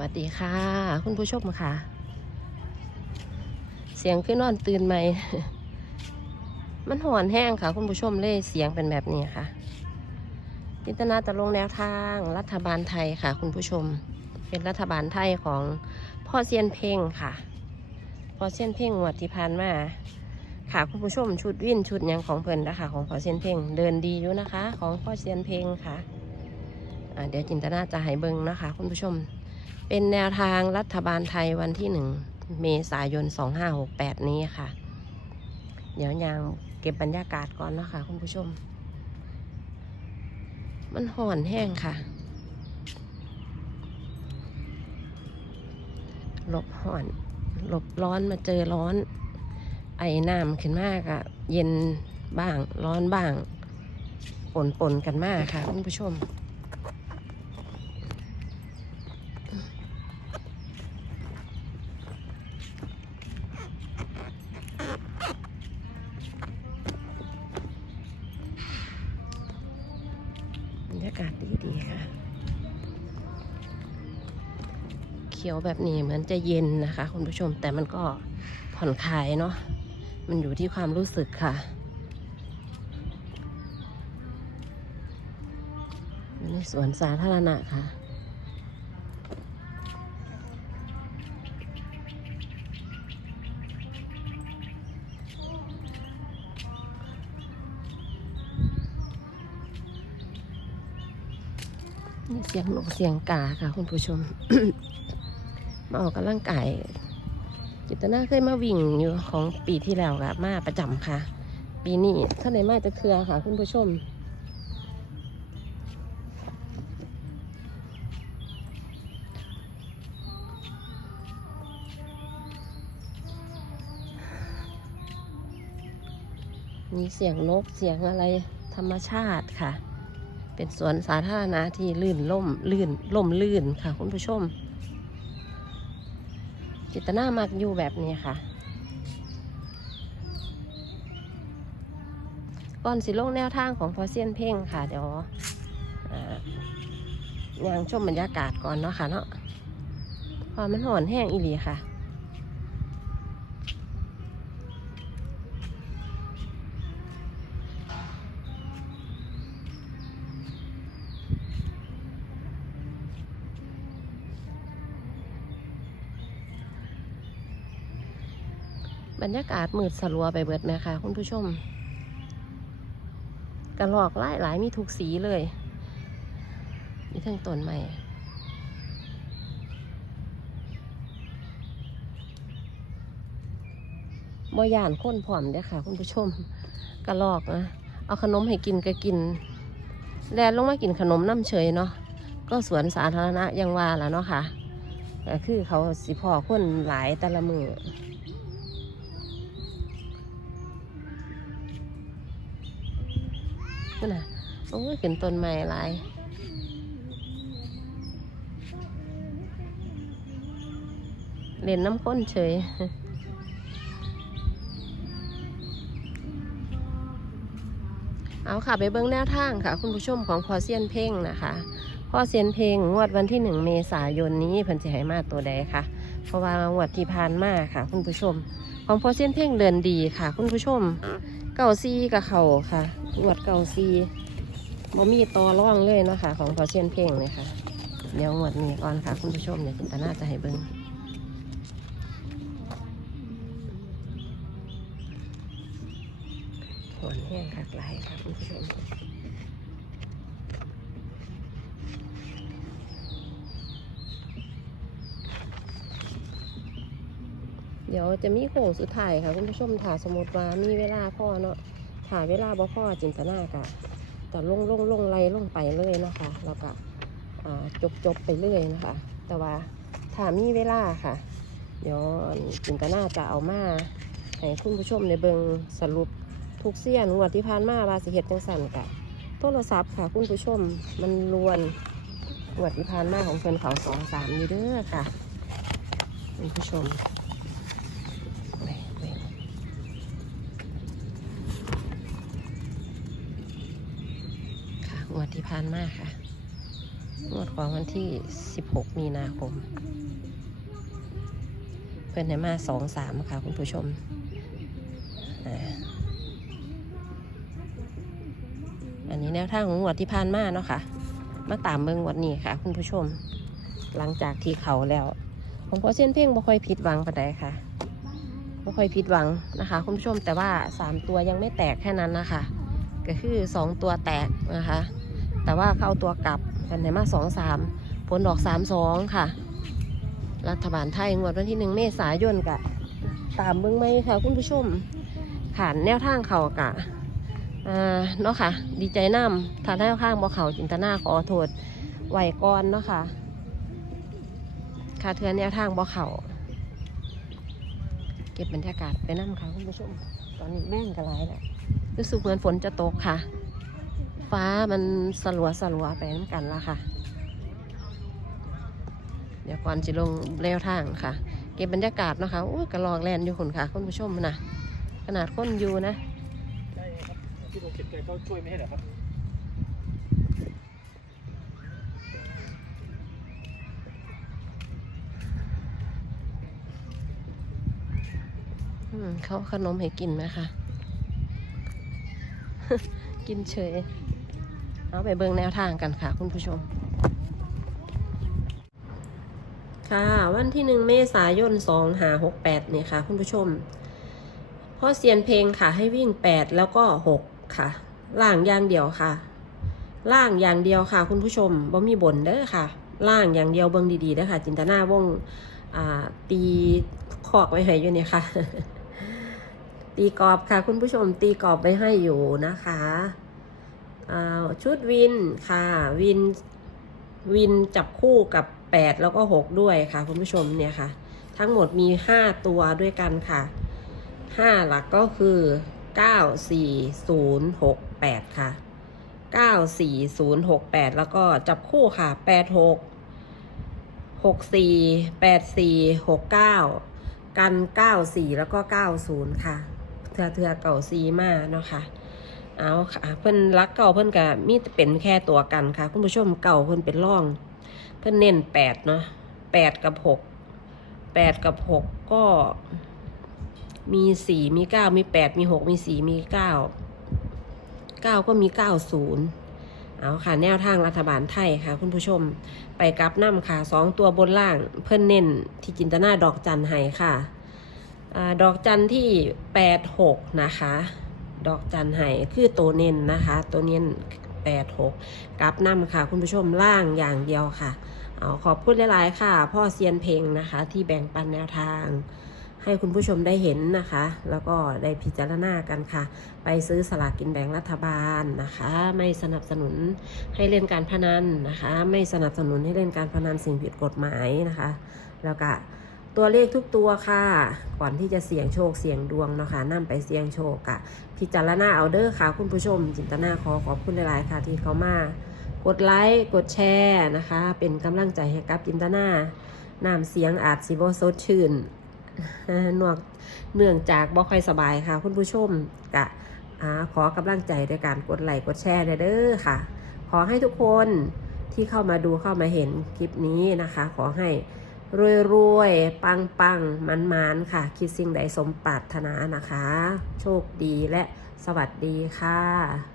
วัสดีค่ะ คุณผู้ชมค่ะ เสียงขึ้นนอนตื่นไหม มันหอนแห้งค่ะ คุณผู้ชมเลยเสียงเป็นแบบนี้ค่ะจินตนาจะลงแนวทางรัฐบาลไทยค่ะ คุณผู้ชม เป็นรัฐบาลไทยของพ่อเซียนเพ่งค่ะพ่อเซียนเพ่งงวดที่ผ่านมาค่ะคุณผู้ชมชุดวิ่นชุดยังของเพิ่นนะคะของพ่อเซียนเพ่งเดินดีอยู่นะคะ ของพ่อเซียนเพ่งค่ะเดี๋ยวจินตนาจะให้เบิ้งนะคะ คุณผู้ชม เป็นแนวทางรัฐบาลไทยวันที่หนึ่งเมษายน 2568 นี้ค่ะ เดี๋ยวยางเก็บบรรยากาศก่อนนะคะคุณผู้ชม มันห่อนแห้งค่ะ หลบห่อน หลบร้อนมาเจอร้อน ไอ้น้ำขึ้นมากอะเย็นบ้างร้อนบ้างปนปนกันมากค่ะคุณผู้ชม บรรยากาศ ดีดีค่ะ เขียวแบบนี้เหมือนจะเย็นนะคะ คุณผู้ชมแต่มันก็ผ่อนคลายเนาะมันอยู่ที่ความรู้สึกค่ะในสวนสาธารณะค่ะ เสียงนกเสียงกาค่ะ คุณผู้ชม มาออกกำลังกายจิตนาเคยมาวิ่งอยู่ของปีที่แล้วค่ะ มาประจำค่ะ ปีนี้ถ้าไหนมาจะเครือค่ะ คุณผู้ชมมีเสียงนกเสียงอะไรธรรมชาติค่ะ เป็นสวนสาธารณะที่ลื่นล่มลื่นล่มลื่นค่ะ คุณผู้ชม จิตนามักอยู่แบบนี้ค่ะก่อนสิลงแนวทางของพอเซียนเพ่งค่ะ เดี๋ยวยังชมบรรยากาศก่อนเนาะค่ะเนาะพอมันหอนแห้งอีหลีค่ะ บรรยากาศมืดสลัวไปเบิดไหมคะคุณผู้ชมกระหลอกหลายหลายมีทุกสีเลยมีทั้งต้นใหม่บ่ยานค้นผอมเด้อค่ะ คุณผู้ชมกระลอกนะเอาขนมให้กินก็กินแลนลงมากินขนมน้ำเฉยเนาะก็สวนสาธารณะยังว่าแล้วเนาะค่ะก็คือเขาสิพอคนหลายแต่ละมือ นั่นน่ะโอ้ยขึ้นต้นไม้หลายเล่นน้ำข้นเฉยเอาค่ะไปเบิ้งแนวทางค่ะ คุณผู้ชมของพอเซียนเพ่งนะคะพอเซียนเพ่งงวดวันที่หนึ่งเมษายนนี้เพันจะให้มาตัวใดค่ะ เพราะว่างวดที่ผ่านมาค่ะ คุณผู้ชม ของพอเซียนเพ่งเดินดีค่ะ คุณผู้ชม เก่าซีกับเขาค่ะงวดเก่าซีบ่มีตอร่องเลยเนาะค่ะ ของพอเซียนเพ่งเลยค่ะ เดี๋ยวงวดนี้ก่อนค่ะ คุณผู้ชมเดี๋ยวจินตนาจะให้เบิ้งหวนแห้งคักหลายค่ะคุณผู้ชม เดี๋ยวจะมีโค้งสุดท้ายค่ะคุณผู้ชมถ้าสมมติว่ามีเวลาพ่อเนาะถ้าเวลาบ่พ่อจินตนากะจะลงลงลงไล่ลงไปเลยนะคะแล้วก็จบจบไปเรื่อยนะคะ แต่ว่าถ้ามีเวลาค่ะ เดี๋ยวจินตนาจะเอามาให้คุณผู้ชมในเบิงสรุปทุกเสี้ยนงวดที่ผ่านมาว่าสิเฮ็ดจังสันกะโทรศัพท์ค่ะคุณผู้ชมมันลวนงวดที่ผ่านมาของเพิ่นเขาสองสามอยู่เด้อค่ะคุณผู้ชม แหม่แหม่ค่ะงวด ที่ผ่านมาค่ะงวดของวันที่ 16 มีนาคม เพื่อนให้มาสองสามค่ะ คุณผู้ชมอันนี้แนวทางของงวดที่ผ่านมาเนาะค่ะ มาตามเบิ่งงวันนี้ค่ะ คุณผู้ชม หลังจากที่เขาแล้วผมก็เส้นเพ่งบ่ค่อยผิดหวังปานใดค่ะบ่ค่อยผิดหวังนะคะ คุณผู้ชมแต่ว่าสามตัวยังไม่แตกแค่นั้นนะคะ ก็คือสองตัวแตกนะคะ แต่ว่าเข้าตัวกลับกันไหนมาสองสามผลดอกสามสองค่ะ รัฐบาลไทยงวดวันที่หนึ่งเมษายนกะ ตามเบื้องไม่ค่ะคุณผู้ชมขานแนวทางเขากะเนาะค่ะ ดีใจน้ำถ้าแนวทางบ่เขาจินตนาขอโทษไหวก่อนเนาะค่ะค่ะเทือนแนวทางบ่เขาเก็บบรรยากาศไปน้ำค่ะคุณผู้ชม ตอนนี้แม่งกระไรแหละรู้สึกเหมือนฝนจะตกค่ะ ฟ้ามันสลัวสลัวๆไปน้ำกันละค่ะ เดี๋ยวก่อนจะลงเร็วทางค่ะ เก็บบรรยากาศเนาะคะโอ้ยกระลอกแลนอยู่คนค่ะคุณผู้ชมนะขนาดคนอยู่นะใช่ครับที่โรงเก็บใจเขาช่วยไม่ให้เหรอครับอืมเขาขนมให้กินไหมคะ กินเฉย เอาไปเบิ่งแนวทางกันค่ะ คุณผู้ชม ค่ะวันที่หนึ่งเมษายนสองหาหกแปดเนี่ยค่ะ คุณผู้ชมพ่อเซียนเพลงค่ะ ให้วิ่งแปดแล้วก็หกค่ะ ล่างอย่างเดียวค่ะ ล่างอย่างเดียวค่ะ คุณผู้ชมบ่มีบนเด้อค่ะ ล่างอย่างเดียวเบิ่งดีๆเด้ค่ะจินตนาวงอ่าตีขอกไว้ให้อยู่เนี่ยค่ะ ตีกรอบค่ะ คุณผู้ชมตีกรอบไว้ให้อยู่นะคะ ชุดวินค่ะ วินวินจับคู่กับ 8 แล้วก็ 6 ด้วยค่ะ คุณผู้ชมเนี่ยค่ะ ทั้งหมดมี 5 ตัวด้วยกันค่ะ 5 หลักก็คือ 9 4 0 6 8 ค่ะ 9 4 0 6 8 แล้วก็จับคู่ค่ะ 8 6 6 4 8 4 6 9 กัน 9 4 แล้วก็ 90 ค่ะเทือเทือเก่าซีมาเนาะค่ะ เอาค่ะเพิ่นรักเก่าเพิ่นก็มีแต่เป็นแค่ตัวกันค่ะ คุณผู้ชมเก่าเพิ่นเป็นร่อง เพิ่นเน้นแปดเนาะแปดกับหกแปดกับหกก็มีสี่มีเก้ามีแปดมีหกมีสี่มีเก้าเก้าก็มีเก้าศูนย์เอาค่ะ แนวทางรัฐบาลไทยค่ะ คุณผู้ชม ไปกลับน้ำค่ะสองตัวบนล่างเพิ่นเน้นที่จินตนาดอกจันไห้ค่ะอดอกจันที่แปดหกนะคะ ดอกจันไห้คือตัวเน้นนะคะ ตัวเน้นแปดหกกลับน้ำค่ะ คุณผู้ชมล่างอย่างเดียวค่ะ เอาขอบคุณหลาย ๆ ค่ะ พ่อเซียนเพลงนะคะ ที่แบ่งปันแนวทาง ให้คุณผู้ชมได้เห็นนะคะ แล้วก็ได้พิจารณากันค่ะ ไปซื้อสลากกินแบ่งรัฐบาลนะคะ ไม่สนับสนุนให้เล่นการพนันนะคะ ไม่สนับสนุนให้เล่นการพนันสิ่งผิดกฎหมายนะคะ แล้วก็ ตัวเลขทุกตัวค่ะ ก่อนที่จะเสี่ยงโชคเสี่ยงดวงเนาะคะนำไปเสี่ยงโชคกะพิจารณาเอาเด้อค่ะ คุณผู้ชม จินตนาขอขอบคุณหลายๆค่ะ ที่เขามากดไลค์กดแชร์นะคะ เป็นกำลังใจให้กับจินตนาน้ำเสียงอาจสิบสดชื่นเนื่องเนื่องจากบ่ค่อยสบายค่ะ คุณผู้ชมกะขอกำลังใจด้วยการกดไลค์กดแชร์เด้อค่ะ ขอให้ทุกคนที่เข้ามาดูเข้ามาเห็นคลิปนี้นะคะ ขอให้ รวยๆปังปังมันมันค่ะ คิดสิ่งใดสมปรารถนานะคะ โชคดีและสวัสดีค่ะ